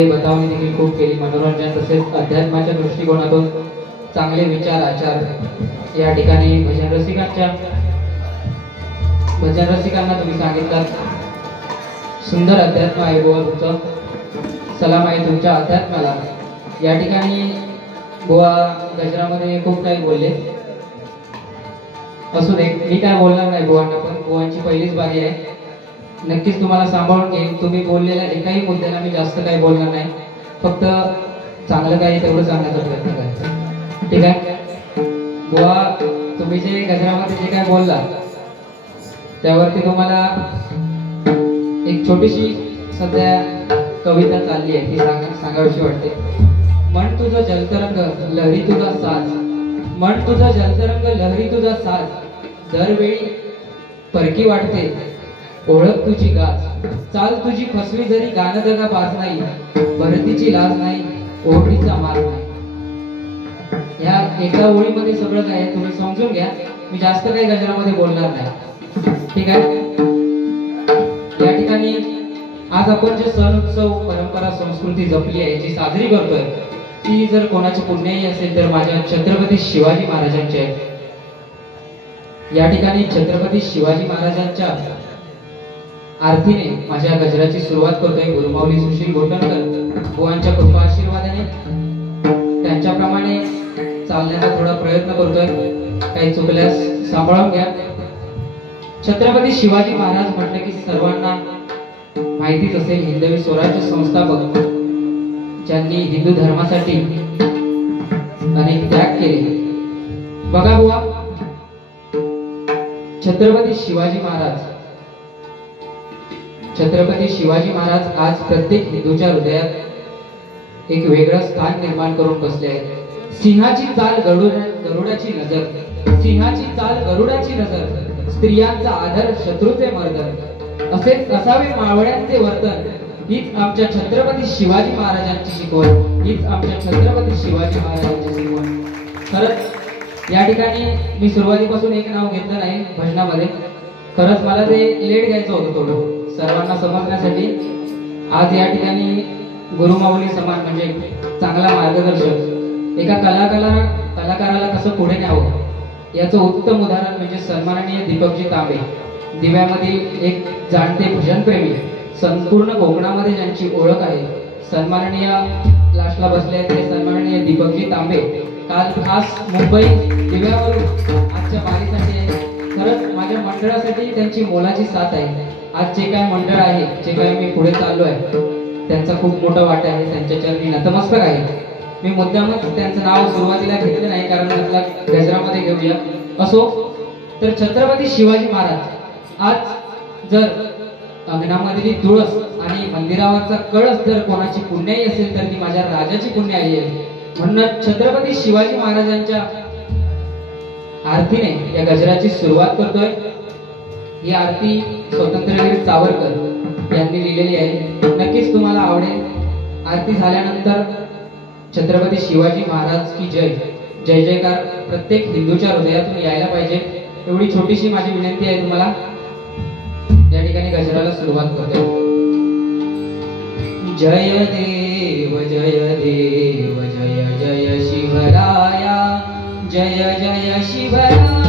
बतावणी देखील खूप केली। मनोरंजन तसेच अध्यात्माच्या दृष्टिकोनातून चांगले विचार आचार या ठिकाणी भजन रसिकांना तुम्ही सांगितलात। सुंदर अध्यात्म आहे बुवा तुमचं, सलाम आहे तुमच्या अध्यात्माला। या ठिकाणी बुवा गजरामध्ये खूप काही बोलले, असू दे, मी काय बोलणार नाही बुवांना, पण बुवांची पहिलीच बारी आहे। नक्कीच तुम्हाला सांभाळून घेईन। तुम्ही बोललेल्या एकाही मुद्द्याला मी जास्त काही बोलणार नाही, फक्त चांगलं काही तेवढं सांगण्याचा प्रयत्न करायचा, ठीक आहे बुवा? तुम्ही जे गजरामध्ये जे काय बोलला त्यावरती तुम्हाला एक छोटीशी सध्या कविता चालली आहे, ती सांगावीशी वाटते। मन तुझं जलतरंग लहरी तुझा साज, मन तुझं जलतरंग लहरी तुझा साज, दरवेळी परकी वाटते ओळख तुझी गाज, चाल तुझी फसवी जरी गाणदगा बाज नाही, भरतीची लाज नाही ओढणीचा मार नाही। या एका ओळीमध्ये सगळं काय तुम्ही समजून घ्या, मी जास्त काही गजरामध्ये बोलणार नाही, ठीक आहे? या ठिकाणी आज आपण जे सण उत्सव परंपरा संस्कृती जपली आहे, जी साजरी करतोय, ती जर कोणाची पुण्याई असेल तर माझ्या छत्रपती शिवाजी महाराजांची आहे। या ठिकाणी छत्रपती शिवाजी महाराजांच्या आरतीने माझ्या गजराची सुरुवात करतोय। गुरुमाऊली सुशील गोटणकर बुवांच्या कृपा आशीर्वादाने त्यांच्याप्रमाणे चालण्याचा थोडा प्रयत्न करतोय, काही चुकल्यास सांभाळून घ्या। छत्रपती शिवाजी महाराज म्हटले की सर्वांना माहितीच असेल, हिंदवी स्वराज्य संस्थापक, ज्यांनी हिंदू धर्मासाठी अनेक त्याग केले। बघा बुवा, छत्रपती शिवाजी महाराज आज प्रत्येक हिंदूच्या हृदयात एक वेगळं स्थान निर्माण करून बसले आहेत। सिंहाची चाल गरुडाची नजर, सिंहाची चाल गरुडाची नजर, स्त्रियांचा आदर शत्रूचे मर्दन, असेच असावे मावळ्यांचे वर्तन, हीच आमच्या छत्रपती शिवाजी महाराजांची शिकवण, हीच आमच्या छत्रपती शिवाजी महाराजांची शिकवण। खरंच या ठिकाणी मी सुरुवातीपासून एक नाव घेतलं नाही भजनामध्ये, खरंच मला ते लेट घ्यायचं होतं थोडं सर्वांना समजण्यासाठी। आज या ठिकाणी गुरुमाऊली समान म्हणजे चांगला मार्गदर्शक एका कलाकाराला कसं पुढे न्यावं याचं उत्तम उदाहरण म्हणजे सन्माननीय दीपकजी तांबे, दिव्यामधील एक जाणते भजनप्रेमी, संपूर्ण कोकणामध्ये ज्यांची ओळख आहे। सन्माननीय लास्टला बसले आहेत ते सन्माननीय दीपकजी तांबे, काल खास मुंबई दिव्यावरून आजच्या बारीसाठी आहे। खरंच माझ्या मंडळासाठी त्यांची मोलाची साथ आहे। आज जे काय मंडळ आहे, जे काय मी पुढे चाललो आहे, त्यांचा खूप मोठा वाटा आहे, त्यांच्या चरणी नतमस्तक आहे। मी मुद्दामच त्यांचं नाव सुरुवातीला घेतलं नाही, कारण आपला गजरामध्ये घेऊया। असो तर छत्रपती शिवाजी महाराज आज जर अंगणामधली तुळस आणि मंदिरावरचा कळस जर कोणाची पुण्याई असेल तर ती माझ्या राजाची पुण्याई आहे। म्हणून छत्रपती शिवाजी महाराजांच्या आरतीने या गजराची सुरुवात करतोय। ही आरती स्वातंत्र्यवीर सावरकर यांनी लिहिलेली आहे, नक्कीच तुम्हाला आवडेल। आरती झाल्यानंतर छत्रपती शिवाजी महाराज की जय, जय जयकार प्रत्येक हिंदूच्या हृदयातून यायला पाहिजे, एवढी छोटीशी माझी विनंती आहे तुम्हाला। या ठिकाणी गजराला सुरुवात करतोय। जय देव जय देव जय जय शिवराया, जय जय शिवराया,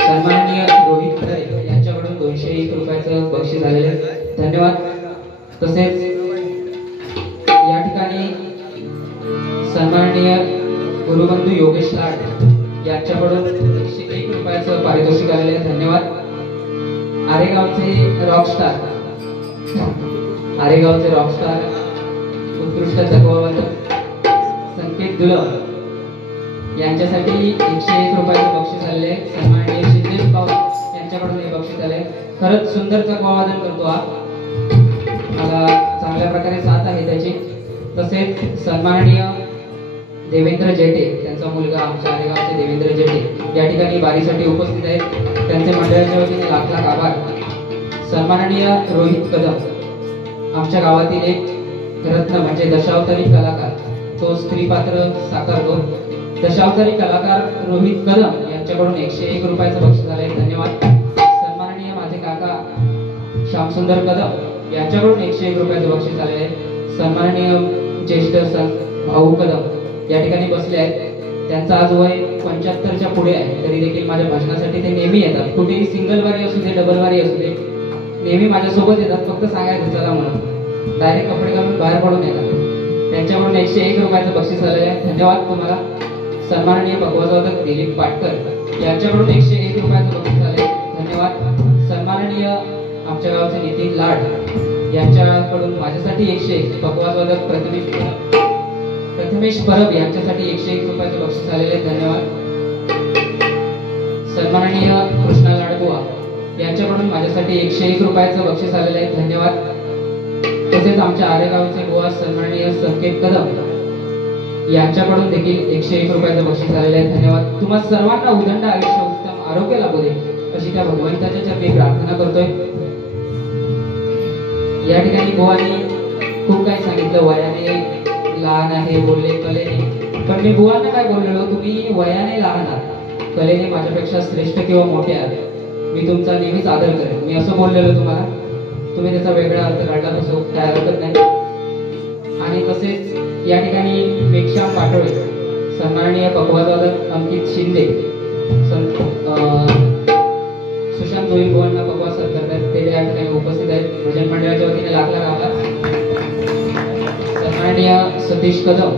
सन्माननीय रोहित खरे यांच्याकडून 201 रुपयाचं बक्षीस आलेलं आहे. धन्यवाद. तसेच या ठिकाणी सन्माननीय गुरुबंधू योगेश लाड यांच्याकडून 101 रुपयाचं पारितोषिक आलेलं आहे. धन्यवाद. आरेगावचे रॉकस्टार उत्कृष्ट तत्ववादक संकेत दुलम यांच्यासाठी 101 रुपयाचं बक्षीस आलेले. सन्माननीय सिद्धेश पाव यांच्याकडून हे बक्षीस आले. खरंच सुंदर तत्ववादन करतो हा. मला चांगल्या प्रकारे साथ आहे त्याची. तसेच सन्माननीय देवेंद्र जेटे त्यांचा मुलगा आमच्या आरेगावचे देवेंद्र जेटे या ठिकाणी बारीसाठी उपस्थित आहेत. त्यांचे मंडळाच्या वतीने लाख लाख आभार. सन्माननीय रोहित कदम आमच्या गावातील एक रत्न म्हणजे दशावतारी कलाकार, तो स्त्री पात्र साकारतो. दशावतारी कलाकार रोहित कदम यांच्याकडून 101 रुपयाचं बक्षीस आलंय. धन्यवाद. सन्माननीय माझे काका श्यामसुंदर कदम यांच्याकडून 101 रुपयाचं बक्षीस आलेलं आहे. सन्माननीय ज्येष्ठ भाऊ कदम या ठिकाणी बसले आहेत. त्यांचं आज वय 75च्या पुढे आहे, तरी देखील माझ्या भाषणासाठी ते नेहमी येतात. कुठेही सिंगल वारी असू दे, डबल वारी असू दे, नेहमी माझ्यासोबत येतात. फक्त सांगायचं चला म्हणून, डायरेक्ट कपडे घालून बाहेर पडून येतात. त्यांच्याकडून 101 रुपयाचं बक्षीस आलेलं आहे. धन्यवाद तुम्हाला. सन्माननीय पकवाजवादक दिलीप पाटकर यांच्याकडून 101 रुपयाचं बक्षीस आले. धन्यवाद. सन्माननीय आमच्या गावचे नितीन लाड यांच्याकडून माझ्यासाठी 101, पकवाजवादक प्रथमेश परब यांच्यासाठी 101 रुपयाचं बक्षीस आलेले आहे. धन्यवाद. सन्माननीय कृष्णा लाडबुवा यांच्याकडून माझ्यासाठी 101 रुपयाचं बक्षीस आलेलं आहे. धन्यवाद. तसेच आमच्या आरेगावचे बुवा सन्माननीय संकेत कदम यांच्याकडून देखील 101 रुपयाचं बक्षीस आलेलं आहे. धन्यवाद. तुम्हा सर्वांना उदंड आयुष्य, उत्तम आरोग्य लाभू दे अशी त्या भगवंताच्या चरणी प्रार्थना करतोय. या ठिकाणी बुवांनी खूप काही सांगितलं. वयाने लहान आहे बोलले, कलेने, पण मी बुवांना काय बोललेलो, तुम्ही वयाने लहान आहात, कलेने माझ्यापेक्षा श्रेष्ठ किंवा मोठे आहात, मी तुमचा नेहमीच आदर करेन. मी असं बोललेलो तुम्हाला. तुम्ही त्याचा वेगळा अर्थ काढला तसं काय हरकत नाही. आणि तसेच या ठिकाणी मेघश्याम पाटोळे, सन्माननीय पकवाजवादक अंकित शिंदे, सुशांत जोईल बुवांना पकवाज सत्कार आहेत, ते या ठिकाणी उपस्थित आहेत. भजन मंडळाच्या वतीने लाख लाख आभार. सन्माननीय सतीश कदम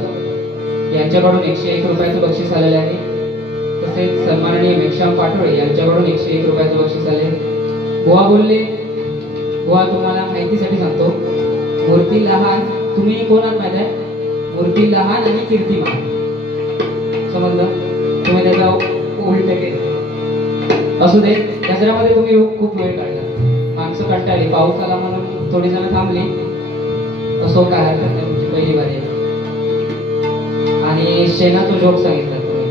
यांच्याकडून 101 रुपयाचं बक्षीस आलेलं आहे. तसेच सन्माननीय मेघश्याम पाटोळे यांच्याकडून 101 रुपयाचं बक्षीस आले. बुवा बोलले, बुवा तुम्हाला माहितीसाठी सांगतो, मूर्ती लहान, तुम्ही कोण आहात माहिती आहे, मूर्ती लहान आणि कीर्तिमान, समजलं. तुम्ही त्याचा उलट केलं. असू दे, गजरामध्ये तुम्ही खूप वेळ काढला, माणसं कंटाळली, पाऊस आला म्हणून थोडी जण थांबली. असो, काय हरकत नाही, तुमची पहिली बारी आहे. आणि शेणाचा जोक सांगितला तुम्ही,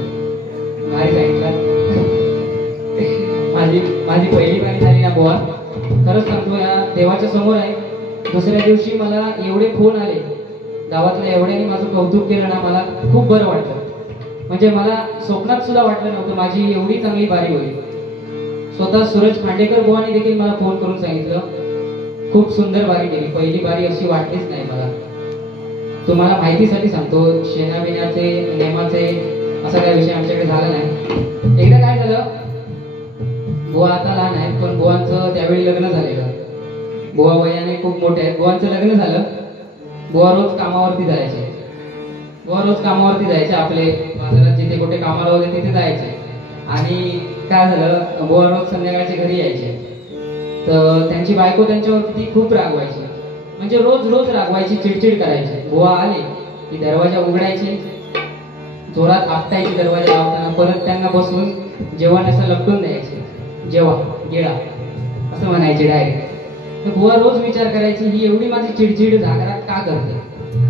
भारी सांगितला. माझी पहिली बारी झाली ना बुवा, खरंच सांगतो, या देवाच्या समोर आहे. दुसऱ्या दिवशी मला एवढे फोन आले गावातल्या, एवढ्याने माझं कौतुक केलं ना, मला खूप बरं वाटलं. म्हणजे मला स्वप्नात सुद्धा वाटलं नव्हतं माझी एवढी चांगली बारी होईल. स्वतः सूरज खांडेकर बुवांनी देखील मला फोन करून सांगितलं, खूप सुंदर बारी केली, पहिली बारी अशी वाटलीच नाही मला. तुम्हाला माहितीसाठी सांगतो, शेणाबिण्याचे नेमाचे असा काही विषय आमच्याकडे झाला नाही. एकदा काय झालं, बुवा आता लहान आहेत, पण बुवांचं त्यावेळी लग्न झालेलं. बुवा वयाने खूप मोठे आहेत, बुवांचं लग्न झालं. बुवा रोज कामावरती जायचे. आपले बाजारात जिथे कुठे कामाला होते तिथे जायचे. आणि काय झालं, बुवा रोज संध्याकाळचे घरी यायचे. तर त्यांची बायको त्यांच्यावरती खूप रागवायची, म्हणजे रोज रागवायची, चिडचिड करायची. बुवा आले की दरवाजा उघडायचे, जोरात आपटायचे दरवाजा लावताना, परत त्यांना बसून जेवण असं लपटून द्यायचे, जेवा गिळा असं म्हणायचे डायरेक्ट. तर बुवा रोज विचार करायची, ही एवढी माझी चिडचिड जागरात का करते.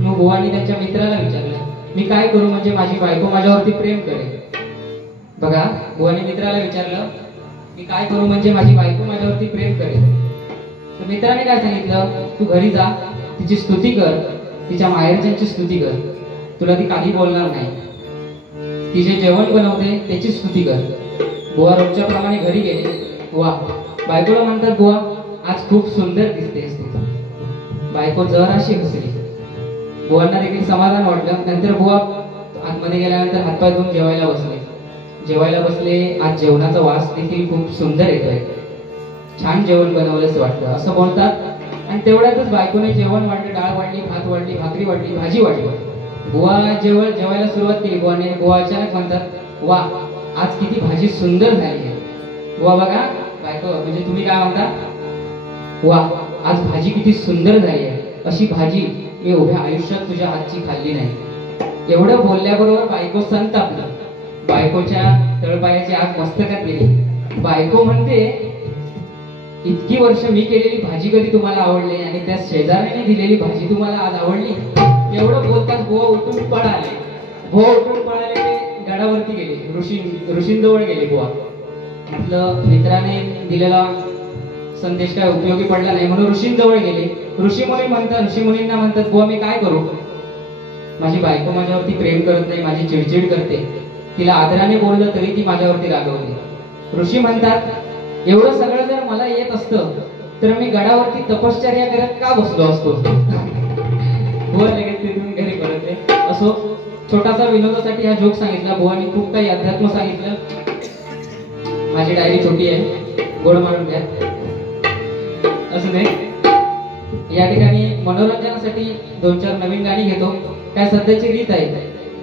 मग बुवांनी त्यांच्या मित्राला विचारलं, मी काय करू म्हणजे माझी बायको माझ्यावरती प्रेम करेल. बघा, बुवांनी मित्राला विचारलं, मी काय करू म्हणजे माझी बायको माझ्यावरती प्रेम करेल. तर मित्राने काय सांगितलं, तू घरी जा, तिची स्तुती कर, तिच्या माहेरच्यांची स्तुती कर, तुला ती काही बोलणार नाही. ती जे जेवण बनवते त्याची स्तुती कर. बुवा रोजच्या प्रमाणे घरी गेले. वा, बायकोला म्हणतात, बुवा आज खूप सुंदर दिसतेस तू. बायको जराशी हसली. बुवांना देखील समाधान वाटलं. नंतर बुवा आतमध्ये गेल्यानंतर हातपाय धुवून जेवायला बसले. आज जेवणाचा वास देखील खूप सुंदर येतोय, छान जेवण बनवलंच वाटतं असं बोलतात. आणि तेवढ्यातच बायकोने जेवण वाढलं, डाळ वाढली, भात वाढली, भाकरी वाढली, भाजी वाढली. बुवा जेवायला सुरुवात केली. बुवा अचानक म्हणतात, वा आज किती भाजी सुंदर झाली आहे. बुवा बघा, बायको म्हणजे तुम्ही काय म्हणता, वा आज भाजी किती सुंदर झाली आहे, अशी भाजी मी उभ्या आयुष्यात तुझ्या हातची खाल्ली नाही. एवढं बोलल्याबरोबर बायको संतापली. बायकोच्या तळपायाची आग मस्तकात गेली. बायको म्हणते, इतकी वर्ष मी केलेली भाजी कधी तुम्हाला आवडली आणि त्या शेजाऱ्याने दिलेली भाजी तुम्हाला आज आवडली. एवढं बोलताच बुवा उठून पळाले. ते गडावरती गेले, ऋषींजवळ गेले. बुवा म्हटलं, मित्राने दिलेला संदेश काय उपयोगी पडला नाही म्हणून ऋषींजवळ गेले. ऋषीमुनींना म्हणतात, बुवा मी काय करू, माझी बायको माझ्यावरती प्रेम करत नाही, माझी चिडचिड करते, तिला आदराने बोललं तरी ती माझ्यावरती रागवते. ऋषी म्हणतात, एवढं सगळं जर मला येत असतं तर मी गडावरती तपश्चर्या करत का बसलो असतो. बुवा लगेच तिथून घरी परतले. असो, छोटासा विनोदासाठी हा जोक सांगितला. बुवानी खूप काही अध्यात्म सांगितलं. माझी डायरी छोटी आहे, गोड मारून घ्या. असं नाही, या ठिकाणी मनोरंजनासाठी 2-4 नवीन गाणी घेतो. काय सध्याची रीत आहे,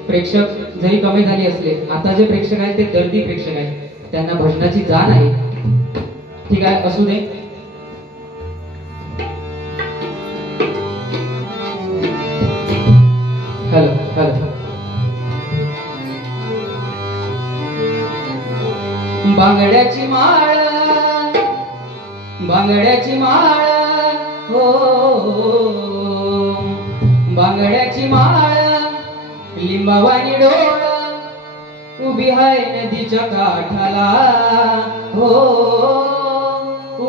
प्रेक्षक जरी कमी झाली असले, आता जे प्रेक्षक आहेत ते दर्दी प्रेक्षक आहेत, त्यांना भजनाची जाण आहे. ठीक आहे, असू दे. Hello hello. बांगड्याची माळ, बांगड्याची माळ, हो बांगड्याची माळ, लिंबावानी डोळ, उभी हाय नदीच्या काठाला, हो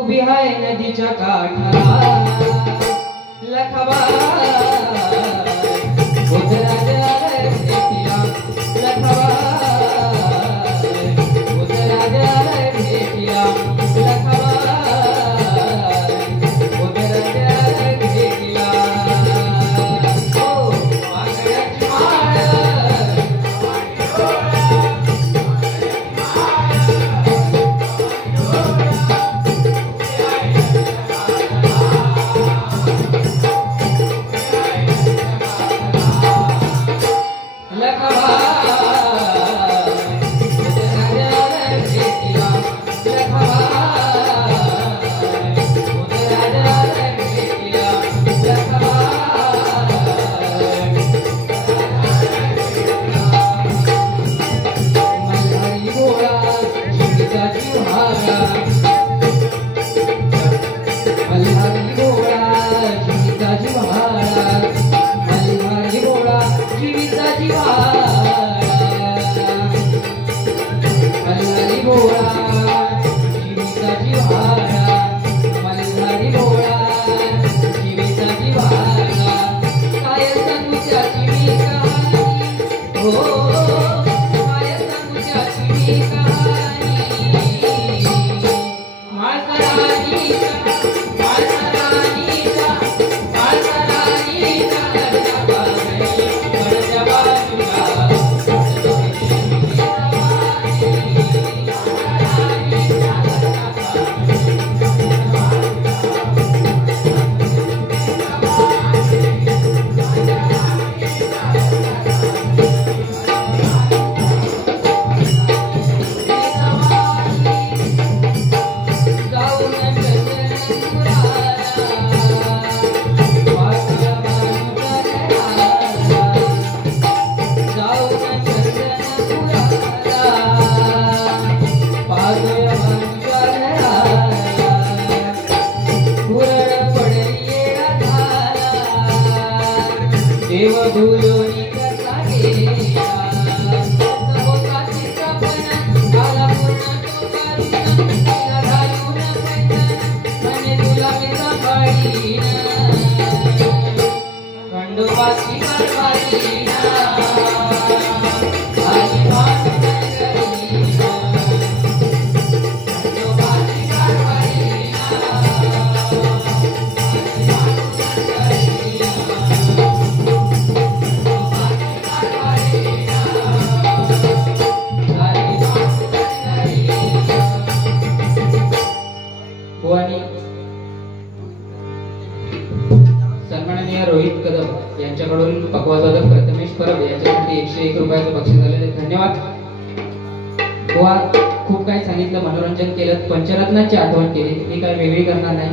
उभी हाय नदीच्या काठाला. लखबा सन्माननीय रोहित कदम यांच्याकडून पकवाजवादक प्रथमेश परब यांच्यासाठी 101 रुपयाचं बक्षीस झालेले. धन्यवाद. गोवा खूप काही सांगितलं, मनोरंजन केलं, पंचरत्नाची आठवण केली. मी काय वेगळी करणार नाही.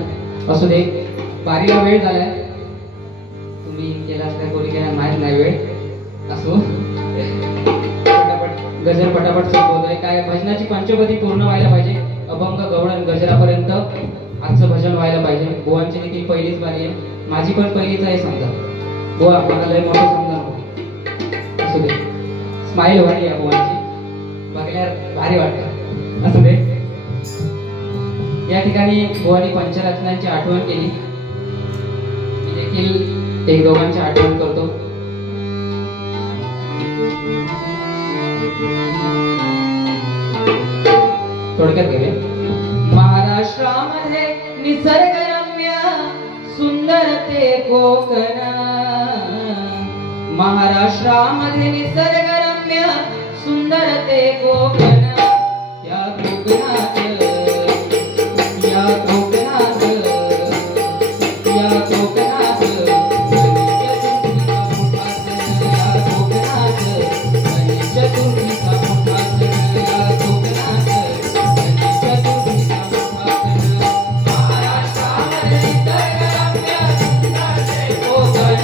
असू दे, बारीला वेळ झालाय. तुम्ही केलाच काय, कोणी केला माहित नाही, वेळ असो. पटापट गजर पटापट संपवतोय. काय भजनाची पंचपदी पूर्ण व्हायला पाहिजे. अभंग गवळण गजरापर्यंत आजचं भजन व्हायला पाहिजे. गोवांची देखील पहिलीच बारी आहे, माझी पण पहिलीच आहे. समजा गोवा मला लय मोठं समजा नको. असू दे, स्माईल भारी आहे गोवांची, बघल्यावर भारी वाटतं. असू दे. या ठिकाणी गोवानी पंचरत्नांची आठवण केली. मी देखील एक दोघांची आठवण करतो. थोडक्यात घेऊया. महाराष्ट्रामध्ये निसर्गरम्य सुंदर ते कोकण, महाराष्ट्रामध्ये निसर्गरम्य सुंदर ते कोकण या कोकणात या कोकणात या कोकणात गणेश चतुर्थीचा मोठा सण या कोकणात गणेश चतुर्थीचा मोठा सण महाराष्ट्रामध्ये निसर्गरम्य सुंदर ते कोकण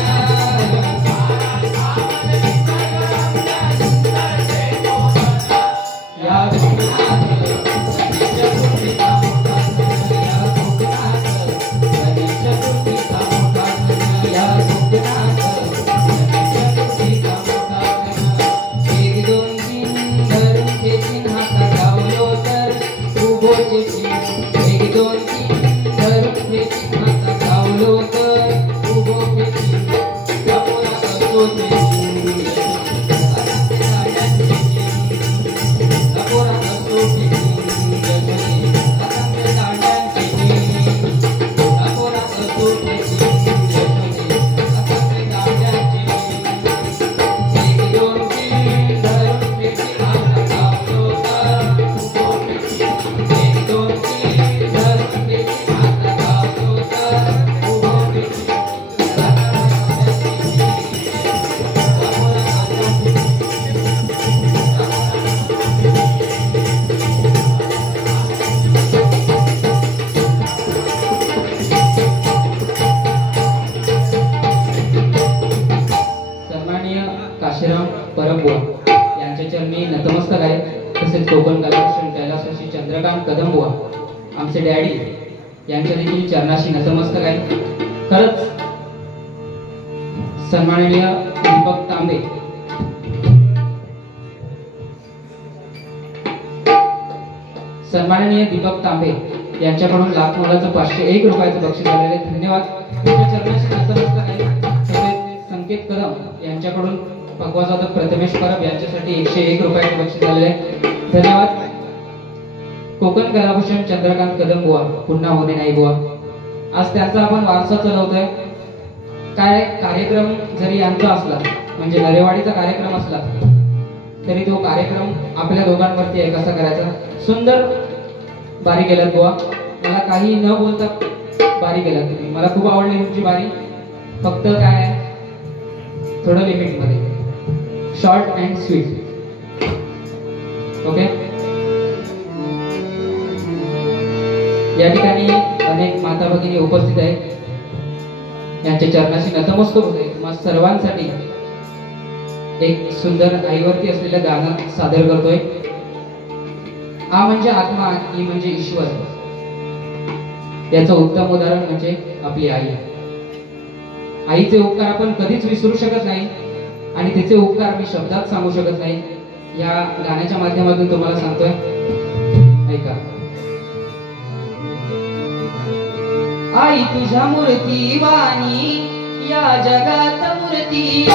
यांच्या चरणी नतमस्तक आहे. तसेच कोकण कलाभूषण कैलासवासी चंद्रकांत कदमबुवा आमचे डॅडी यांच्या देखील चरणाशी नतमस्तक आहे. खरंच सन्माननीय दीपक तांबे यांच्याकडून लाख मोलाचं 501 रुपयाचं बक्षीस आलेले धन्यवाद. त्यांच्या चरणाशी नतमस्तक आहे. तसेच संकेत कदम यांच्याकडून पकवाजातक प्रथमेश परब यांच्यासाठी 101 रुपयाचे बक्षीस आलेले धन्यवाद. कोकण कलाभूषण चंद्रकांत कदम बुवा पुन्हा होणे नाही बुवा. आज त्यांचा आपण वारसा चालवतोय. काय कार्यक्रम जरी यांचा असला म्हणजे नरेवाडीचा कार्यक्रम असला तरी तो कार्यक्रम आपल्या दोघांवरती आहे कसा करायचा. सुंदर बारी केलात बुवा. मला काही न बोलता बारी केलात तुम्ही. मला खूप आवडली तुमची बारी. फक्त काय थोडं लिमिट मध्ये, शॉर्ट अँड स्वीट. ओके. या ठिकाणी अनेक माता भगिनी उपस्थित आहेत. यांच्या चरणाशी नतमस्तक होते. तुम्हा सर्वांसाठी एक सुंदर आईवरती असलेलं गाणं सादर करतोय. आ म्हणजे आत्मा, ई म्हणजे ईश्वर. याचं उत्तम उदाहरण म्हणजे आपली आई. आईचे उपकार आपण कधीच विसरू शकत नाही आणि तिचे उपकार मी शब्दात सांगू शकत नाही. या गाण्याच्या माध्यमातून तुम्हाला सांगतोय, ऐका. आई तुझ्या मूर्ती वाणी या जगात मूर्ती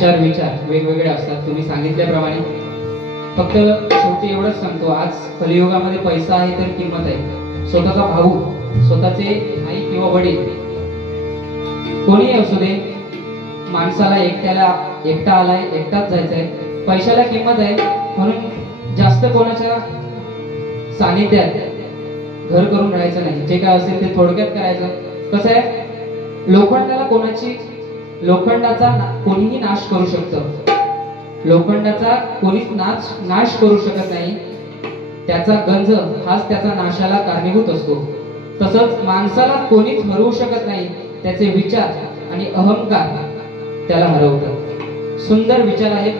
आचार विचार वेगवेगळे असतात तुम्ही सांगितल्याप्रमाणे. फक्त शेवटी एवढंच सांगतो, आज कलियुगामध्ये पैसा आहे तर किंमत आहे. स्वतःचा भाऊ, स्वतःचे आई किंवा वडील कोणी असू दे, माणसाला एकटा आलाय, एकटाच जायचंय, पैशाला किंमत आहे. म्हणून जास्त कोणाच्या सानिध्यात घर करून राहायचं नाही. जे काय असेल ते थोडक्यात करायचं. कसं आहे, लोखंडाचा कोणीही नाश करू शकतं, लोखंडाचा कोणीच नाश करू शकत नाही. त्याचा गंज हाच त्याचा नाशाला कारणीभूत असतो. तसंच माणसाला कोणीच हरवू शकत नाही, त्याचे विचार आणि अहंकार त्याला हरवतात. सुंदर विचार आहेत.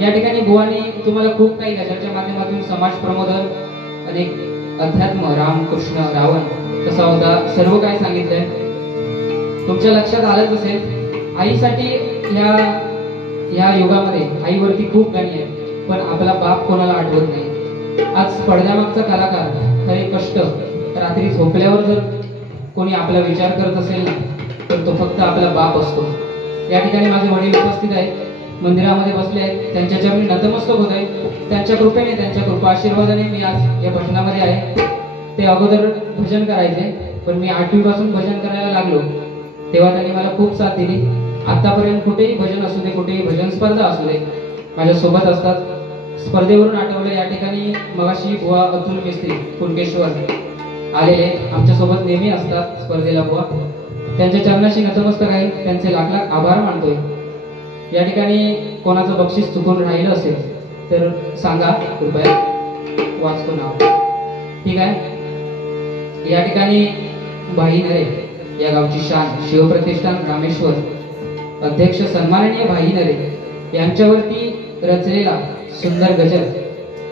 या ठिकाणी बुवानी तुम्हाला खूप काही गजाच्या माध्यमातून समाज प्रबोधन, अनेक अध्यात्म, रामकृष्ण, रावण कसा होता, सर्व काय सांगितलंय. तुमच्या लक्षात आलंच असेल. आईसाठी या युगामध्ये आईवरती खूप गाणी आहेत, पण आपला बाप कोणाला आठवत नाही. आज पडद्यामागचा कलाकार खरे कष्ट, रात्री झोपल्यावर जर कोणी आपला विचार करत असेल ना, तर तो फक्त आपला बाप असतो. या ठिकाणी माझे वडील उपस्थित आहेत, मंदिरामध्ये बसले आहेत, त्यांच्या चरणी नतमस्तक होत आहे. त्यांच्या कृपेने, त्यांच्या कृपा आशीर्वादाने मी आज या भजनामध्ये आहे. ते अगोदर भजन करायचे, पण मी 8वी पासून भजन करायला लागलो तेव्हा त्यांनी मला खूप साथ दिली. आतापर्यंत कुठेही भजन असू दे, कुठेही भजन स्पर्धा असू दे, माझ्या सोबत असतात. स्पर्धेवरून आठवलं, या ठिकाणी मगाशी बुवा अतुल मिस्त्री कुणकेश्वर आलेले आमच्या सोबत नेहमी असतात स्पर्धेला. बुवा त्यांच्या चरणाशी नतमस्तक आहे, त्यांचे लाख लाख आभार मानतोय. या ठिकाणी कोणाचं बक्षीस चुकून राहिलं असेल तर सांगा कृपया, वाचतो नाव. ठीक आहे. या ठिकाणी भाई नरे या गावची शान, शिवप्रतिष्ठान रामेश्वर अध्यक्ष सन्माननीय भाई नरे यांच्यावरती रचलेला सुंदर गजल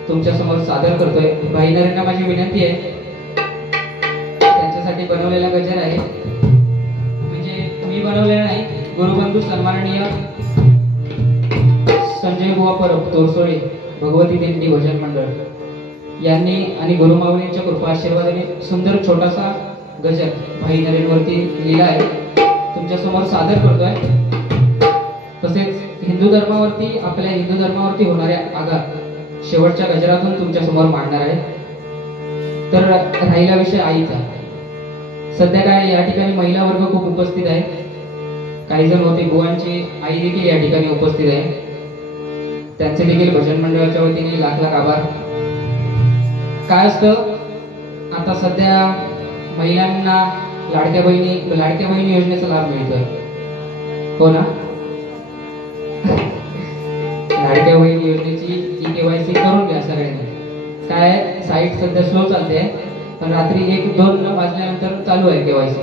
तुमच्या समोर सादर करतोय. भाई नरेंना माझी विनंती आहे, त्यांच्यासाठी बनवलेला गजल आहे, म्हणजे मी बनवलेला नाही, गुरुबंधू सन्माननीय संजय बुवा परब तोरसोळे भगवती दिंडी भजन मंडळ यांनी आणि गुरुमाऊलींच्या कृपा आशीर्वादाने सुंदर छोटासा गजल भाई नरेंवरती लिहिला आहे, तुमच्या समोर सादर करतोय. तसेच आपल्या हिंदू धर्मावरती होणाऱ्या आघात शेवटच्या गजरातून तुमच्या समोर मांडणार आहे. तर राहिला विषय आईचा. सध्या काय या ठिकाणी महिला वर्ग खूप उपस्थित आहे, काही जण होते, बुवांची आई देखील या ठिकाणी उपस्थित आहे. त्यांचे देखील भजन मंडळाच्या वतीने लाख लाख आभार. काय असतं, आता सध्या महिलांना लाडक्या बहिणी योजनेचा लाभ मिळतोय, हो ना. लाडक्या बहिणी योजनेची KYC करून घ्या सगळ्यांनी. काय साईट सध्या स्लो चालते, पण रात्री 1-2 वाजल्यानंतर चालू आहे KYC.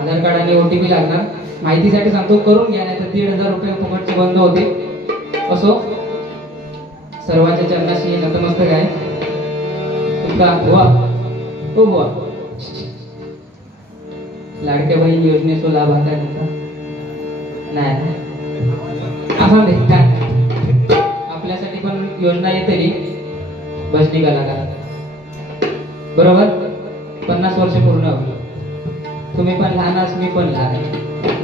आधार कार्ड आणि OTP लागणार. माहितीसाठी सांगतो, करून घ्या, नाही तर 1,500 रुपये फुकटचे बंद होते. असो, सर्वांच्या चरणाशी नतमस्तक आहे. तुमचा बुवा, हो बुवा, लाडक्या बहीण योजनेचा लाभ आता तुमचा नाही असं नाही काय, आपल्यासाठी पण योजना येते भजनी कलाकार, बरोबर. 50 वर्ष पूर्ण होईल. तुम्ही पण लहान आहात, मी पण लहान आहे,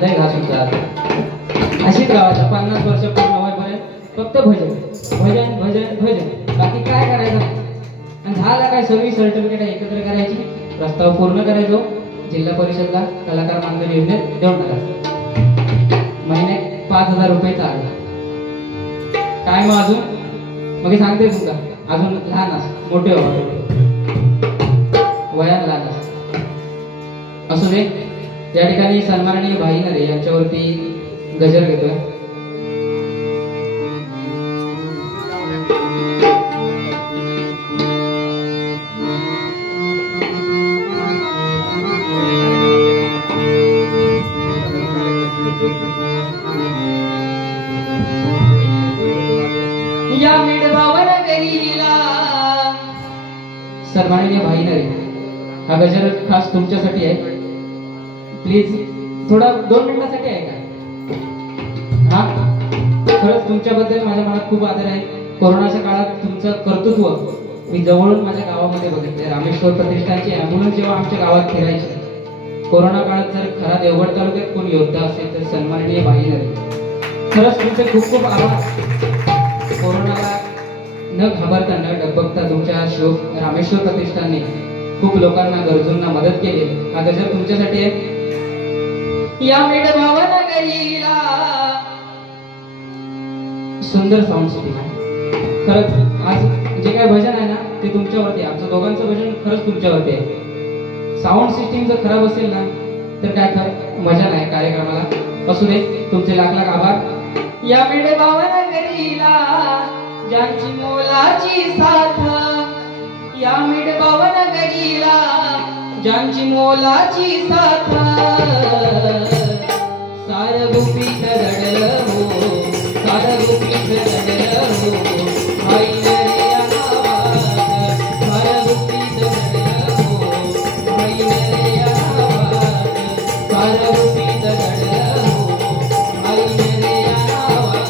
लय घासून चालत अशीच गावाचा 50 वर्ष पूर्ण होईपर्यंत फक्त भजन भजन भजन भजन, बाकी काय करायचं. आणि झाला काय, सर्व्हिस सर्टिफिकेट एकत्र करायची, प्रस्ताव पूर्ण करायचो, जिल्हा परिषदला कलाकार मानधन योजनेत देऊन टाका. महिन्यात 5,000 रुपये चालू. काय मग अजून मग सांगते तुमका, अजून लहान अस मोठे वयात लहान असू दे. या ठिकाणी सन्माननीय भाई नरे यांच्यावरती गजल घेतोय. या मिडबावर गेलीला सन्माननीय भाई नरे, हा गजल खास तुमच्यासाठी आहे. प्लीज थोडा 2 मिनिटासाठी आहे का. हा, खरंच तुमच्याबद्दल माझ्या मनात खूप आदर आहे. कोरोनाच्या काळात तुमचं कर्तृत्व मी जवळून माझ्या गावामध्ये बघितले. रामेश्वर प्रतिष्ठानची ॲम्ब्युलन्स जेव्हा आमच्या गावात फिरायची, कोरोना काळात जर खरा देवगड तालुक्यात कोणी योद्धा असेल तर सन्माननीय भाई नरे. खरंच तुमचे खूप खूप आभार. कोरोनाला न घाबरता न डगबगता तुमच्या रामेश्वर प्रतिष्ठानने खूप लोकांना गरजूंना मदत केली. हा गजर तुमच्यासाठी आहे. या मेढभावा नगरीला सुंदर साऊंड सिस्टीम आहे. खरंच आज जे काय भजन आहे ना ते तुमच्यावरती आहे. आमचं दोघांचं भजन खरंच तुमच्यावरती आहे. साऊंड सिस्टीम जर खराब असेल ना तर काय खरं मजा नाही कार्यक्रमाला. असू दे, तुमचे लाख लाख आभार. या मेढभावा नगरीला ज्यांची मोलाची साथ, या मेढभावा नगरीला ज्यांची मोलाची साथ, सार गुपित दडलं हो, सार गुपित दडलं हो, आई रे अनावात, सार गुपित दडलं हो, आई रे अनावात, सार गुपित दडलं हो, आई रे अनावात.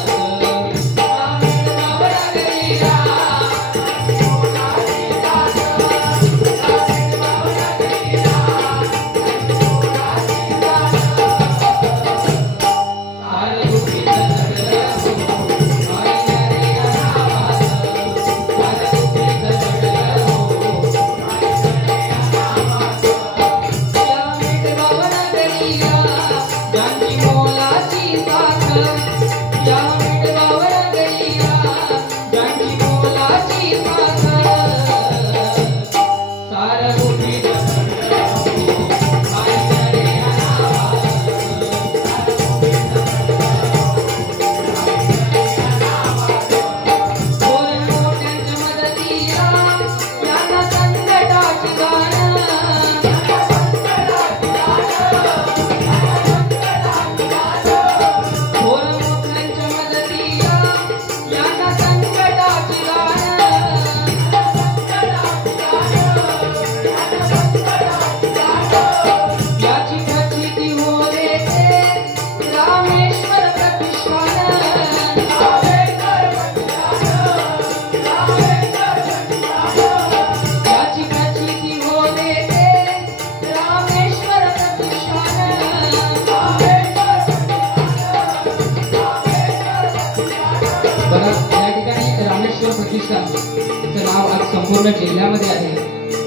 नाव आज संपूर्ण जिल्ह्यामध्ये आहे.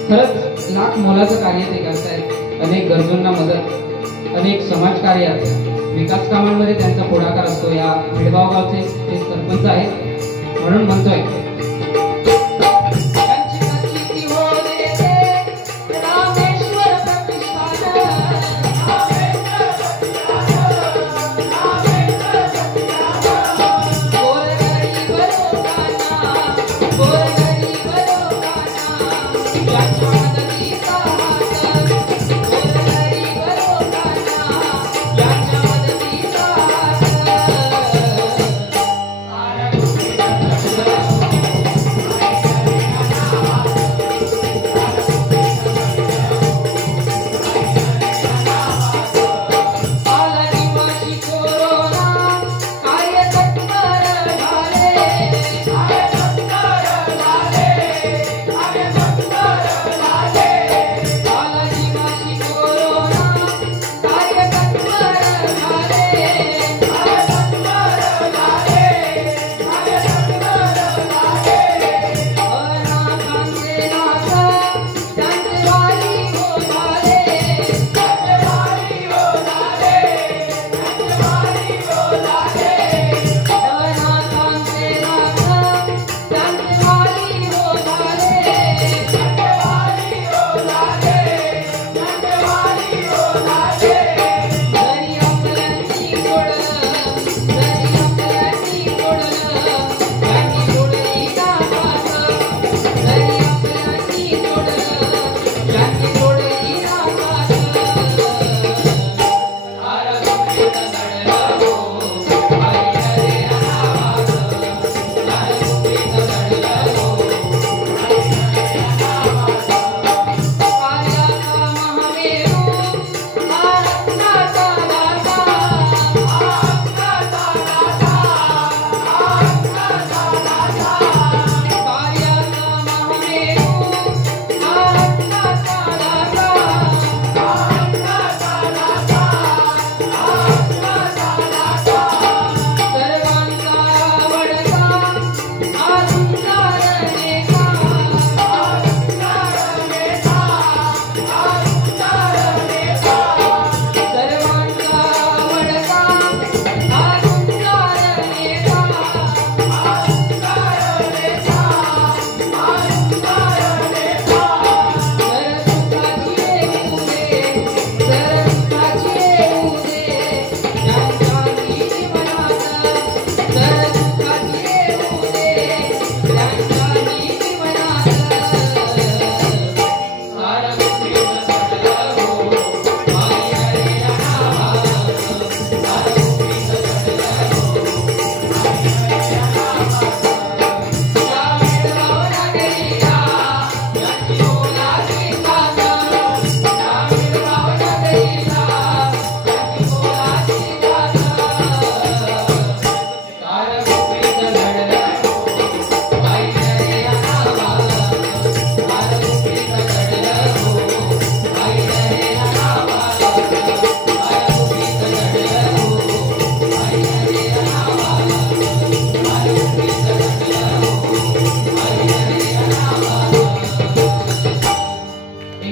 खरंच लाख मोलाचं कार्य ते करतायत. अनेक गरजूंना मदत, अनेक समाजकार्यात, विकास कामांमध्ये त्यांचा पुढाकार असतो. या मेढभाव गावचे ते सरपंच आहेत म्हणून म्हणतोय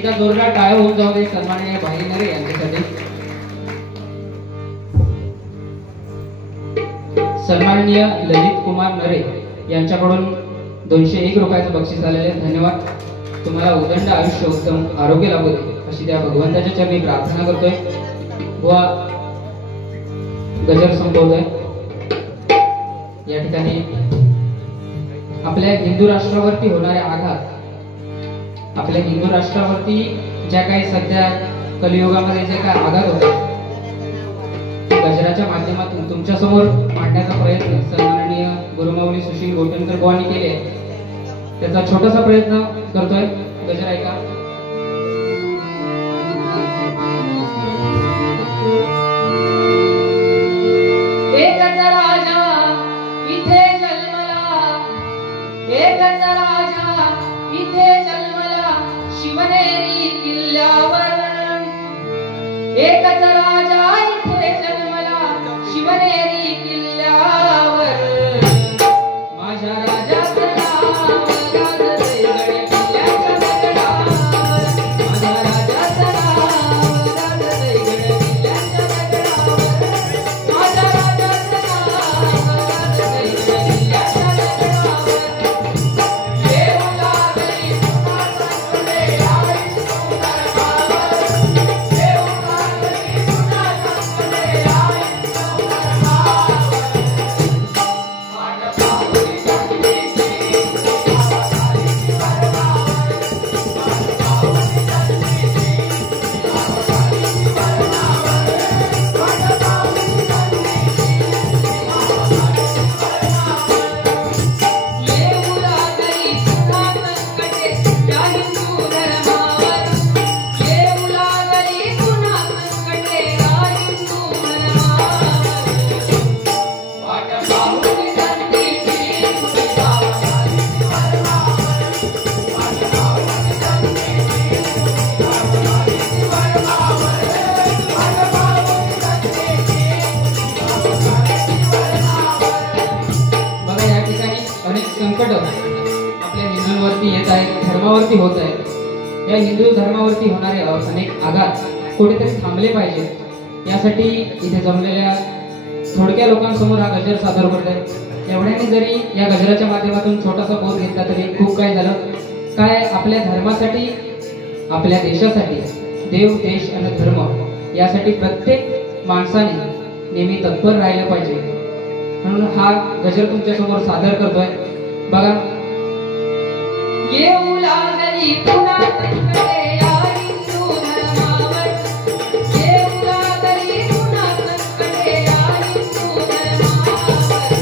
एकदा जोरदार टाळ्या होऊन जाऊ दे सन्माननीय भाई नरे यांच्यासाठी. सन्माननीय ललित कुमार नरे यांच्याकडून 201 रुपयाचं बक्षीस आलेले. धन्यवाद. तुम्हाला उदंड आयुष्य उत्तम आरोग्य लाभू दे अशी त्या भगवंताच्या चरणी प्रार्थना करतोय. व गजर संपवतोय. या ठिकाणी आपल्या हिंदू राष्ट्रावरती होणारे आघात, आपल्या हिंदू राष्ट्रावरती ज्या काही सध्या कलियुगामध्ये जे काही आघात होतात गजराच्या माध्यमातून तुमच्या समोर मांडण्याचा प्रयत्न सन्माननीय गुरुमाऊली सुशील गोटणकर बुवांनी केले. त्याचा छोटासा प्रयत्न करतोय. गजर ऐका. एकच राजा इथे जन्मला, एकच राजा इथे जन्मला शिवनेरी किल्ल्यावर. एकच राजा इथे जन्मला शिवनेरी किल्ल्यावर. माझ्या राजाचं नाव गाजते गड्या किल्ल्याच्या दगडावर. माझ्या राजाचं नाव गाजते गड्या किल्ल्याच्या दगडावर. माझ्या राजाचं नाव गाजते गड्या किल्ल्याच्या दगडावर. येऊ लागली पुन्हा संकटे आई सुंदर भावर. येऊ लागली पुन्हा संकटे आई सुंदर भावर. माझ्या पाहुणी जन्मीची आवाजाची भरभावर. माझ्या पाहुणी जन्मीची आवाजाची भरभावर. माझ्या पाहुणी जन्मीची आवाजाची भरभावर. येऊ लागली पुन्हा संकटे या हिंदू धर्मावर. येऊ लागली पुन्हा संकटे या हिंदू धर्मावर. वाट पाहुणी जन्मीची आवाजाची भरभावर. वाट पाहुणी जन्मीची आवाजाची भरभावर. वाट पाहुणी जन्मीची आवाजाची भरभावर. बघा या ठिकाणी अनेक संकट आपल्या हिंदूंवरती येत आहेत, धर्मावरती होत आहेत. या हिंदू धर्मावरती होणारे अनेक आघात कुठेतरी थांबले पाहिजेत यासाठी इथे जमलेल्या थोडक्या लोकांसमोर हा गजर सादर करत आहे. एवढ्याने जरी या गजराच्या माध्यमातून छोटासा बोध घेतला तरी खूप काही झालं. काय आपल्या धर्मासाठी, आपल्या देशासाठी, देव, देश आणि धर्म यासाठी प्रत्येक माणसाने नेहमी तत्पर राहिलं पाहिजे. म्हणून हा गजर तुमच्या समोर सादर करतोय. बघा. येऊ लागली पुन्हा संकटे या हिंदू धर्मावर. येऊ लागली पुन्हा संकटे या हिंदू धर्मावर.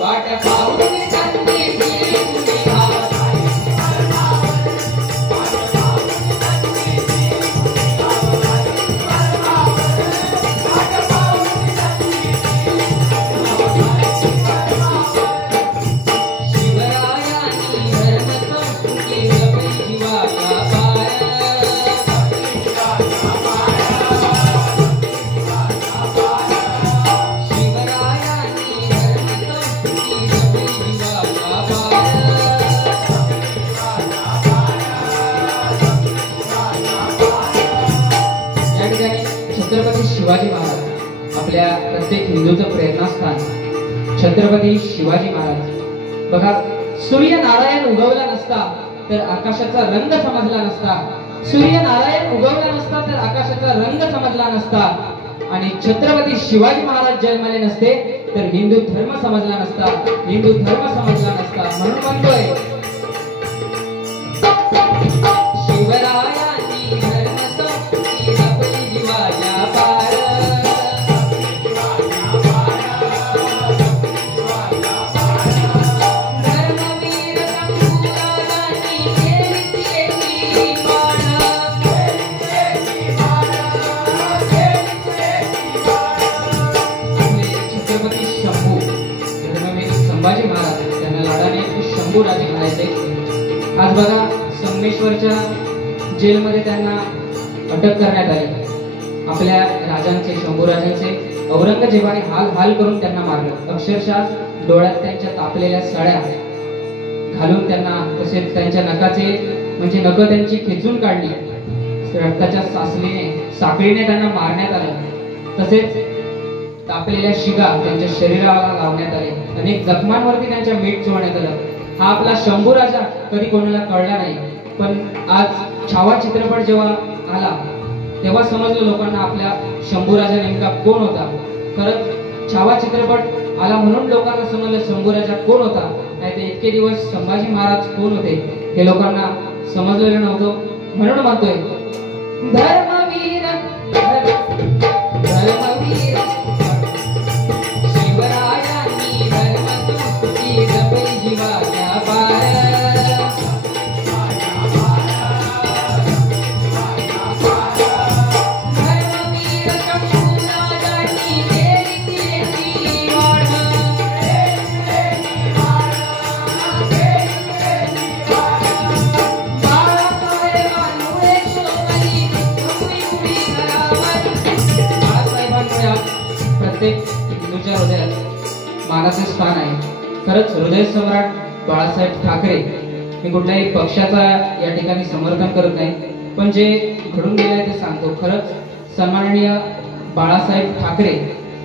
वाट पाहुणी जन्मीची आवाजाची भरभावर. वाट पाहुणी जन्मीची आवाजाची भरभावर. वाट पाहुणी जन्मीची आवाजाची भरभावर. शिवरायांनी धर्म संस्कृती जपली जीवाच्या पार. शिवरायांनी धर्म संस्कृती जपली जीवाच्या पार. या ठिकाणी छत्रपती शिवाजी महाराज आपल्या प्रत्येक हिंदूचं प्रेरणास्थान. छत्रपती शिवाजी महाराज. बघा. सूर्यनारायण उगवला नसता तर आकाशाचा रंग समजला नसता. सूर्यनारायण उगवला नसता तर आकाशाचा रंग समजला नसता. आणि छत्रपती शिवाजी महाराज जन्मले नसते तर हिंदू धर्म समजला नसता. हिंदू धर्म समजला नसता. म्हणून म्हणतोय शिवरायांनी धर्म संस्कृती जपली जीवाच्या पार. धर्मवीर शंभूराजांनी केली त्याची वाढ. आपले छत्रपती शंभू धर्मवीर संभाजी महाराज त्यांना लाडाने शंभूराजे म्हणायचे. आज बघा संगमेश्वरच्या जेलमध्ये त्यांना अटक करण्यात आली. आपल्या राजांचे, शंभूराजांचे औरंगजेबाने हाल हाल करून त्यांना मारलं. अक्षरशः डोळ्यात त्यांच्या तापलेल्या सळ्या घालून त्यांना, तसेच त्यांच्या नखाचे म्हणजे नखं त्यांची खेचून काढली, रक्ताच्या साखळीने त्यांना मारण्यात आलं, तसेच तापलेल्या शिगा त्यांच्या शरीराला लावण्यात आले, अनेक जखमांवरती त्यांच्या मीठ चोळण्यात आलं. हा आपला शंभू राजा कधी कोणाला कळला नाही, पण आज छावा चित्रपट जेव्हा आला तेव्हा समजलं लोकांना आपल्या शंभू राजा नेमका कोण होता. खरंच छावा चित्रपट आला म्हणून लोकांना समजलं शंभू राजा कोण होता, नाही तर इतके दिवस संभाजी महाराज कोण होते हे लोकांना समजलेलं नव्हतं. म्हणून म्हणतोय धर्मवीर धर्मवीर शिवरायांनी धर्मसंस्कृती जपली जीवाच्या पार. धर्मवीर शंभूराजांनी केली केली वाढ. प्रत्येक हिंदूच्या हृदयात मानाचे स्थान आहे. खरंच हृदय सम्राट बाळासाहेब ठाकरे हे कुठल्याही पक्षाचा या ठिकाणी समर्थन करत नाही, पण जे घडून गेले ते सांगतो. खरंच सन्माननीय बाळासाहेब ठाकरे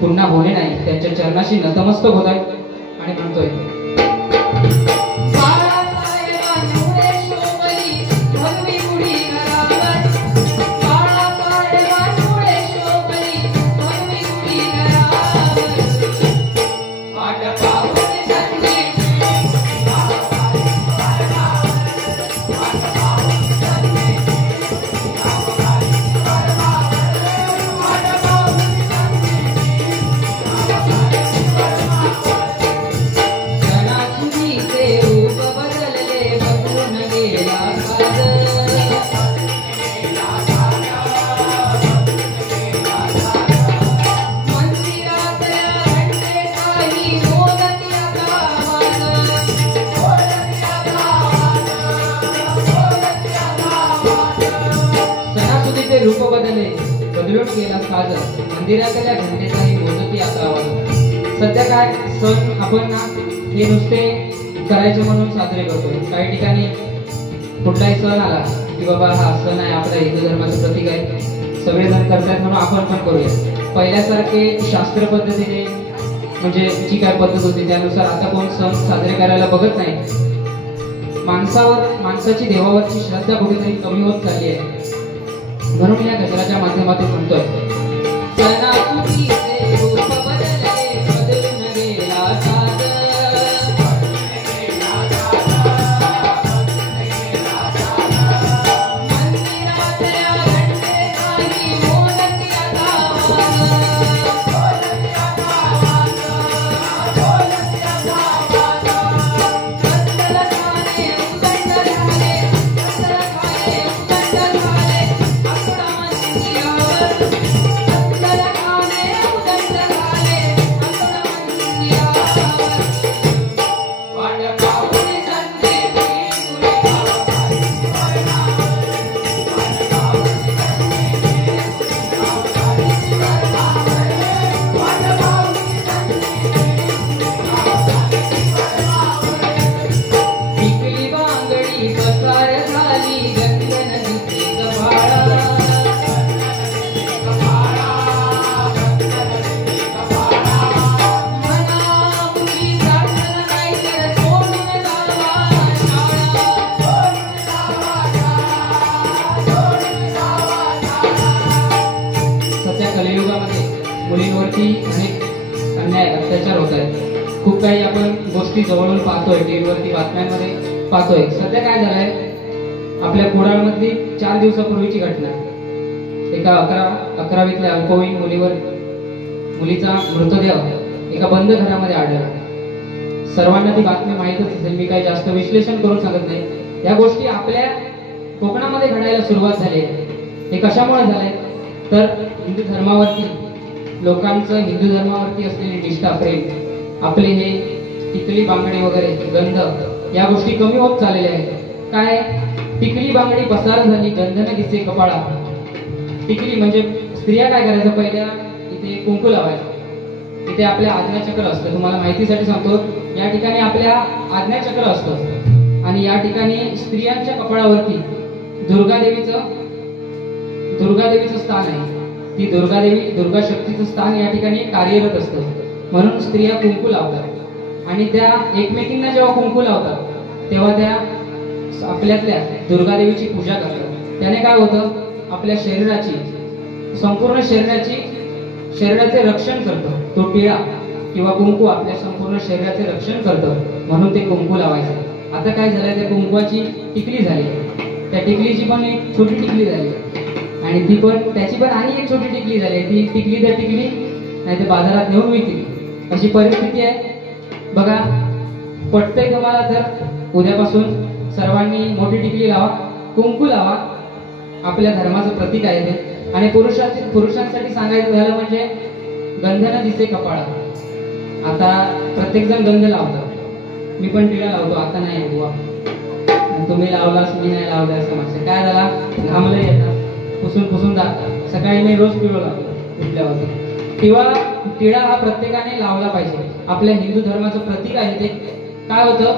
पुन्हा होणे नाही, त्यांच्या चरणाशी नतमस्तक होत आहेत आणि म्हणतोय रूप बदले बदलून गेला साज, मंदिरातल्या घंटेचाही मोजती आता आवाज. सध्या काय सण आपण ना हे नुसते करायचे म्हणून साजरे करतोय. काही ठिकाणी कुठलाही सण आला की बाबा हा सण आहे आपल्या हिंदू धर्माचं प्रतीक आहे, सगळेजण करतात म्हणून आपण पण करूया. पहिल्यासारखे शास्त्र पद्धतीने म्हणजे जी काय पद्धत होती त्यानुसार आता कोण सण साजरे करायला बघत नाही. माणसाची देवावरची श्रद्धा कुठेतरी कमी होत चालली आहे. म्हणून या गजराच्या माध्यमातून म्हणतोय सणासुदीचे रूप बदलले बदलून गेला साज. मंदिरातल्या घंटेचाही मोदती आता आवाज. मुलींवरती अनेक अन्याय अत्याचार होत आहेत. खूप काही आपण गोष्टी जवळून पाहतोय, टीव्हीवरती बातम्यांमध्ये पाहतोय. सध्या काय झालंय, आपल्या कोडाळमधली 4 दिवसापूर्वीची घटना, एका 11वीतल्या अल्पवयीन मुलीचा मृतदेह एका बंद घरामध्ये आढळला. सर्वांना ती बातमी माहीतच असेल, मी काही जास्त विश्लेषण करून सांगत नाही. या गोष्टी आपल्या कोकणामध्ये घडायला सुरुवात झाली आहे. हे कशामुळे झालंय तर हिंदू धर्मावरती लोकांचं हिंदू धर्मावरती असलेली निष्ठा, प्रेम, आपले हे टिकली बांगडी वगैरे गंध या गोष्टी कमी होत चाललेल्या आहेत. काय टिकली बांगडी पसार झाली, गंधन दिसे कपाळा. टिकली म्हणजे स्त्रिया काय करायचं, पहिल्या इथे कुंकू लावायचं, इथे आपल्या आज्ञाचक्र असतं. तुम्हाला माहितीसाठी सांगतो, या ठिकाणी आपल्या आज्ञाचक्र असतं आणि या ठिकाणी स्त्रियांच्या कपाळावरती दुर्गादेवीचं स्थान आहे। ती दुर्गा शक्तीचं स्थान या ठिकाणी कार्यरत असतं, म्हणून स्त्रिया कुंकू लावतात आणि त्या एकमेकींना जेव्हा कुंकू लावतात तेव्हा त्या आपल्यातल्या दुर्गादेवीची पूजा करतात। त्याने काय होतं, आपल्या संपूर्ण शरीराचे रक्षण करतं। तो टिळा किंवा कुंकू आपल्या संपूर्ण शरीराचे रक्षण करतं, म्हणून ते कुंकू लावायचं। आता काय झालंय, त्या कुंकवाची टिकली झाली, त्या टिकलीची पण एक छोटी टिकली झाली आणि त्याची पण आणि एक छोटी टिकली झाली। ती टिकली तर टिकली नाही तर बाजारात नेऊन विकली, अशी परिस्थिती आहे बघा। पटतंय तुम्हाला तर उद्यापासून सर्वांनी मोठी टिकली लावा, कुंकू लावा, आपल्या धर्माचं प्रतीक आहे ते। आणि पुरुषांसाठी सांगायचं झालं म्हणजे गंधन दिसे कपाळा। आता प्रत्येक जण गंध लावतो, मी पण टिळा लावतो, आता नाही बुवा तुम्ही लावलास मी नाही लावला असं म्हणते। काय झाला, घामलं येतात, पुसून जातात। सकाळी मी रोज टिळा लावतो उठल्यावर। किंवा टिळा हा प्रत्येकाने लावला पाहिजे, आपल्या हिंदू धर्माचं प्रतीक आहे ते। काय होतं,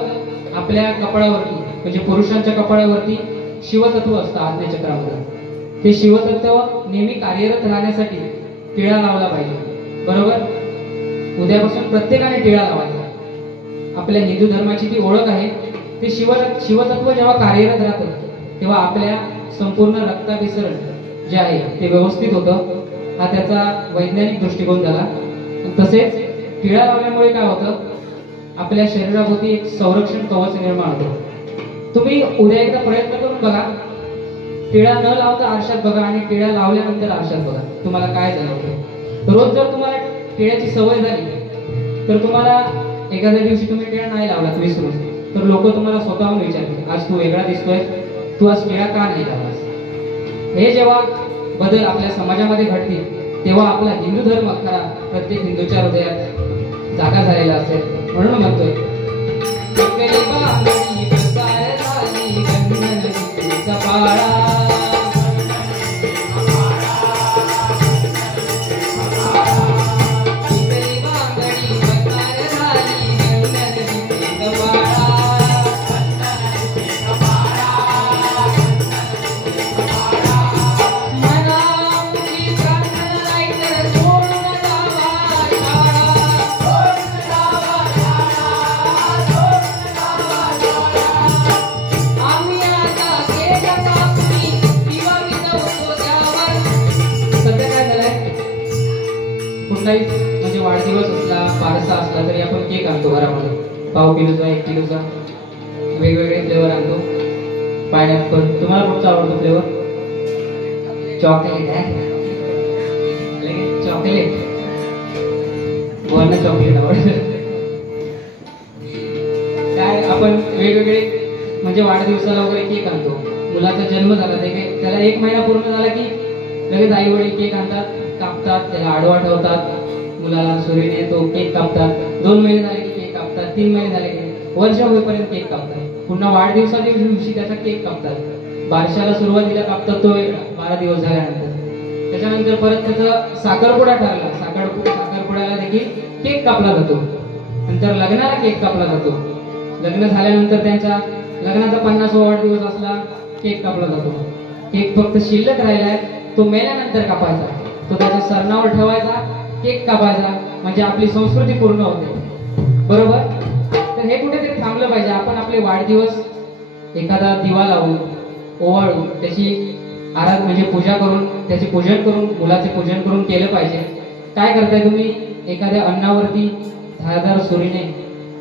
आपल्या कपाळावरती म्हणजे पुरुषांच्या कपाळावरती शिवतत्व असतं आज्ञाचक्रामध्ये, ते शिवतत्व नेहमी कार्यरत राहण्यासाठी टिळा लावला पाहिजे, बरोबर। उद्यापासून प्रत्येकाने टिळा लावायचा। आपल्या हिंदू धर्माची ती ओळख आहे, ते शिवतत्व जेव्हा कार्यरत राहतं तेव्हा आपल्या संपूर्ण रक्ताभिसरण जे आहे ते व्यवस्थित होतं। हा त्याचा वैज्ञानिक दृष्टिकोन झाला। तसेच टिळा लावल्यामुळे काय होतं, आपल्या शरीराभोवती एक संरक्षण कवच निर्माण होतं। तुम्ही उद्या एकदा प्रयत्न करून बघा, टिळा न लावता आरशात बघा आणि टिळा लावल्यानंतर आरशात बघा, तुम्हाला काय जाणवतं। रोज जर तुम्हाला टिळ्याची सवय झाली तर तुम्हाला एखाद्या दिवशी तुम्ही टिळा नाही लावलात विसरून, तर लोक तुम्हाला स्वतःहून विचारतील, आज तू वेगळा दिसतोय, तू आज टिळा का नाही लावलास। हे जेव्हा बदल आपल्या समाजामध्ये घडतील तेव्हा आपला हिंदू धर्म खरा प्रत्येक हिंदूच्या हृदयात जागा झालेला असेल। म्हणून म्हणतोय म्हणजे वाढदिवस असला, बारसा असला तरी आपण केक आणतो घरामध्ये, पाव किलोचा 1 किलोचा, वेगवेगळे फ्लेवर आणतो। पायनॅपल, तुम्हाला कुठचा आवडतो फ्लेवर? चॉकलेट आहे, चॉकलेट बोलणं चॉकलेट आवडतं। काय आपण वेगवेगळे म्हणजे वाढदिवसाला वगैरे केक आणतो। मुलाचा जन्म झाला त्याला 1 महिना पूर्ण झाला की लगेच आई वडील केक आणतात, कापतात, त्याला आडवा ठेवतात, मुलाला सुरीने तो केक कापतात। 2 महिने झाले की केक कापतात, 3 महिने झाले की वर्ष होईपर्यंत केक कापतात, पुन्हा वाढदिवसाच्या दिवशी त्याचा केक कापतात, बारशाला सुरुवातीला कापतात तो 12 दिवस झाल्यानंतर, त्याच्यानंतर परत त्याचा साखरपुडा ठरला, साखरपुड्याला देखील केक कापला जातो, नंतर लग्नाला केक कापला जातो, लग्न झाल्यानंतर त्यांचा लग्नाचा 50वा वाढदिवस असला केक कापला जातो। केक फक्त शिल्लक राहिलाय तो मेल्यानंतर कापायचा, तो त्याच्या सरणावर ठेवायचा, केक कापायचा, म्हणजे आपली संस्कृती पूर्ण होते, बरोबर। तर हे कुठेतरी थांबलं पाहिजे। आपण आपले वाढदिवस एखादा दिवा लावून ओवाळून त्याची म्हणजे पूजा करून, त्याचे पूजन करून, मुलाचे पूजन करून केलं पाहिजे। काय करताय तुम्ही, एखाद्या अन्नावरती धारदार सुरीने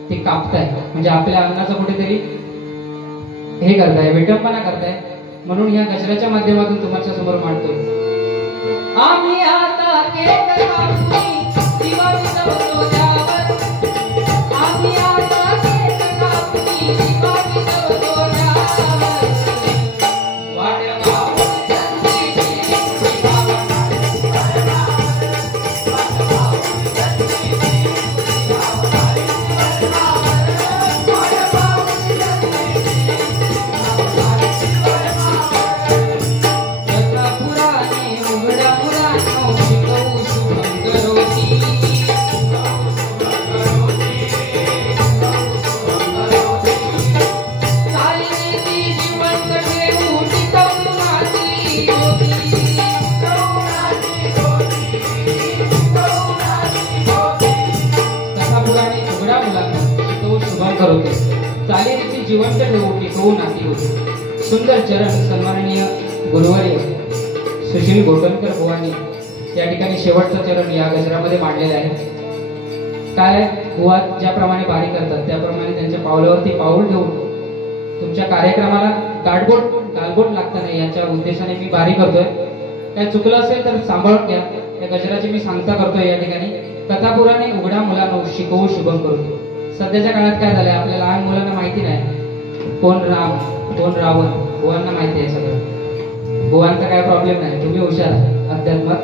ते कापताय, म्हणजे आपल्या अन्नाचा कुठेतरी हे करताय, विटंबना करताय। म्हणून या गजराच्या माध्यमातून तुमच्या समोर मांडतो, आम्ही आता केक कापणी दिवा विझवतो त्यावर, आम्ही आता केक कापणी दिवा विझवतो त्यावर, वाट पाहून पुराने उघडा पुरानो शिकवू शुभंकरोती। जिवंत ठेवू टिकवू नाती होती. सुंदर चरण सन्माननीय गुरुवर्य सुशील गोटनकर बुवांनी या ठिकाणी शेवटचा चरण या गजरामध्ये मांडलेला आहे. काय बुवा ज्याप्रमाणे बारी करतात त्याप्रमाणे त्यांच्या पावलावरती पाऊल ठेवून तुमच्या कार्यक्रमाला गालबोट लागता नाही याच्या उद्देशाने मी बारी करतोय. काय चुकलं असेल तर सांभाळून घ्या. या गजराची मी सांगता करतोय या ठिकाणी. कथापुराणे उघडा मुलांनो शिकवू शुभम करू. सध्याच्या काळात काय झालंय, आपल्या लहान मुलांना माहिती नाही कोण राम कोण रावण. बुवांना माहिती आहे सगळं. बुवांचा काय प्रॉब्लेम नाही, तुम्ही हुशार अध्यात्मात.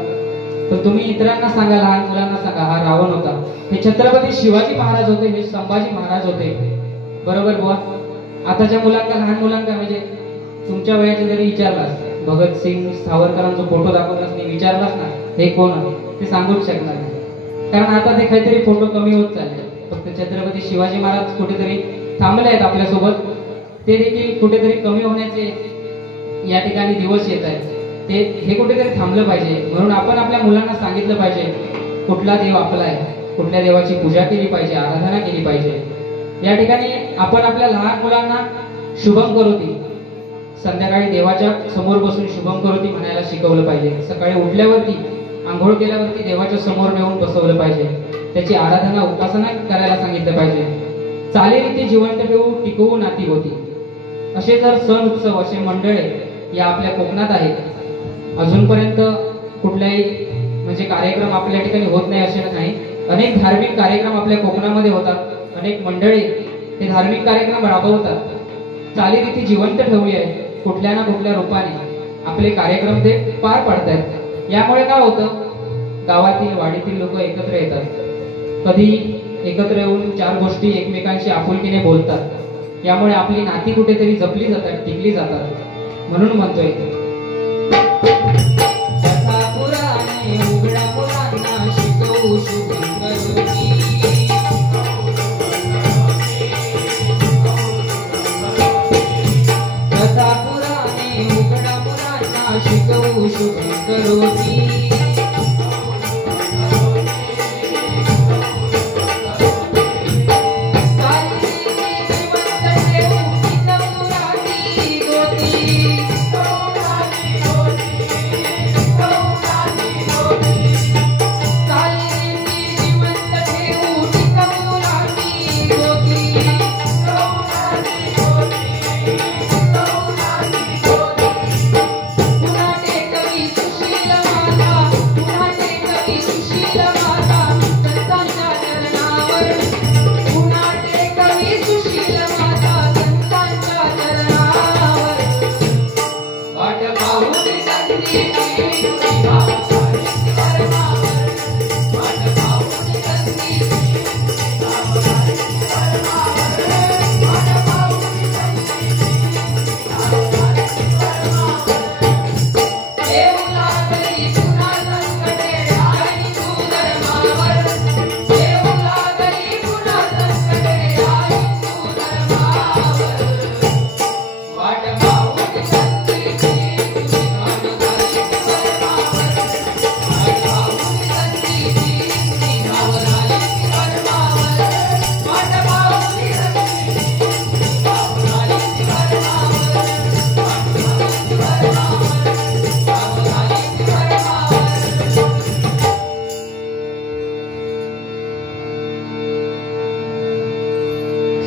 तर तुम्ही इतरांना सांगा, लहान मुलांना सांगा हा रावण होता, हे छत्रपती शिवाजी महाराज होते, हे संभाजी महाराज होते. बरोबर बुवा. आताच्या मुलांना लहान मुलांना म्हणजे तुमच्या वयाचे जरी विचारलास भगतसिंग सावरकरांचा फोटो दाखवलास नाही विचारलास ना हे कोण ते सांगूच शकणार नाही. कारण आता ते काहीतरी फोटो कमी होत चालले. फक्त छत्रपती शिवाजी महाराज कुठेतरी थांबले आहेत आपल्यासोबत. ते देखील कुठेतरी कमी होण्याचे या ठिकाणी दिवस येत आहेत. ते हे कुठेतरी थांबलं पाहिजे. म्हणून आपण आपल्या मुलांना सांगितलं पाहिजे कुठला देव आपला आहे, कुठल्या देवाची पूजा केली पाहिजे, आराधना केली पाहिजे. या ठिकाणी आपण आपल्या लहान मुलांना शुभम करोती संध्याकाळी देवाच्या समोर बसून शुभम करोती म्हणायला शिकवलं पाहिजे. सकाळी उठल्यावरती आंघोळ केल्यावरती देवाच्या समोर नेऊन बसवलं पाहिजे. त्याची आराधना उपासना करायला सांगितलं पाहिजे. चालीरीती जिवंत ठेवू टिकवू नाती होती. असे जर सण उत्सव असे मंडळे या आपल्या कोकणात आहेत. अजूनपर्यंत कुठलाही म्हणजे कार्यक्रम आपल्या ठिकाणी होत नाही असे नाही. अनेक धार्मिक कार्यक्रम आपल्या कोकणामध्ये होतात. अनेक मंडळी ते धार्मिक कार्यक्रम राबवतात. चालीरीती जिवंत ठेवली आहे. कुठल्या ना कुठल्या रूपाने आपले कार्यक्रम ते पार पाडतायत. यामुळे काय होतं, गावातील वाडीतील लोक एकत्र येतात. कधी एकत्र येऊन चार गोष्टी एकमेकांशी आपुलकीने बोलतात. यामुळे आपली नाती कुठेतरी जपली जातात, टिकली जातात. म्हणून म्हणतोय कथा पुराणे उघडा मुलांना शिकवू शुभम करोती. कथा पुराणे उघडा मुलांना शिकवू शुभम करोती.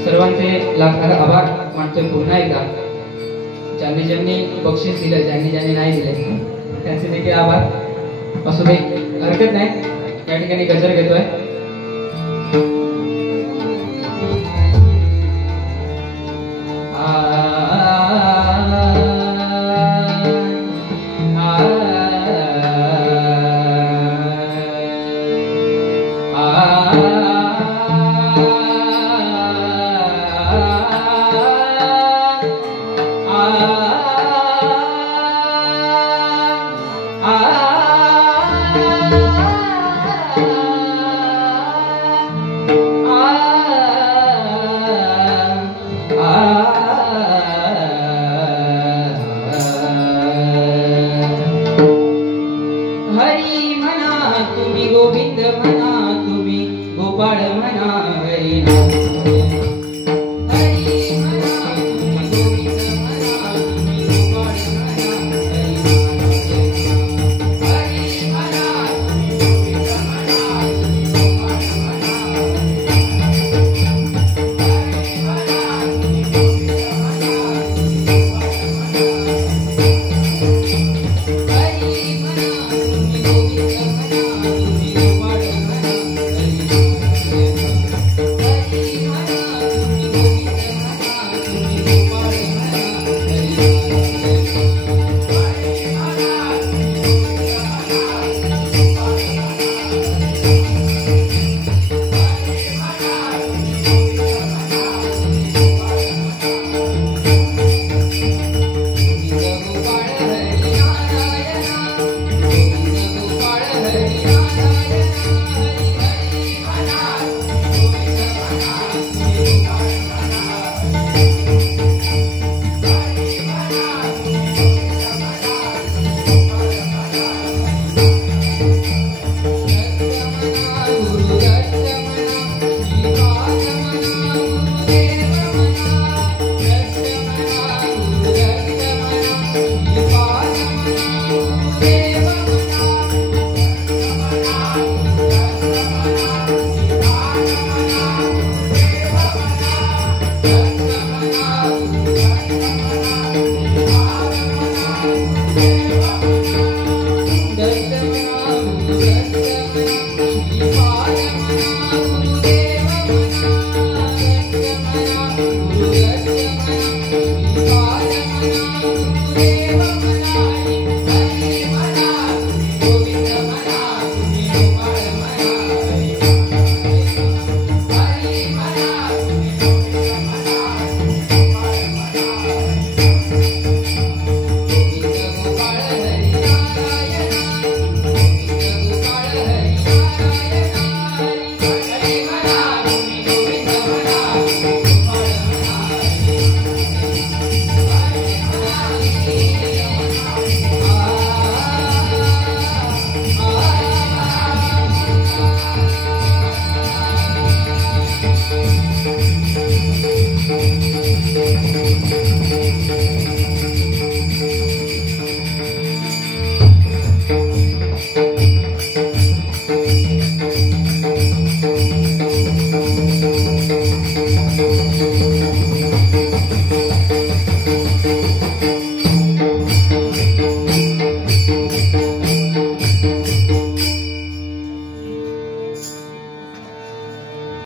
सर्वांचे लाख आभार मानतोय पुन्हा एकदा. ज्यांनी ज्यांनी बक्षीस दिलं, ज्यांनी नाही दिले त्यांचे देखील आभार. असू दे, हरकत नाही. या ठिकाणी गजर घेतोय.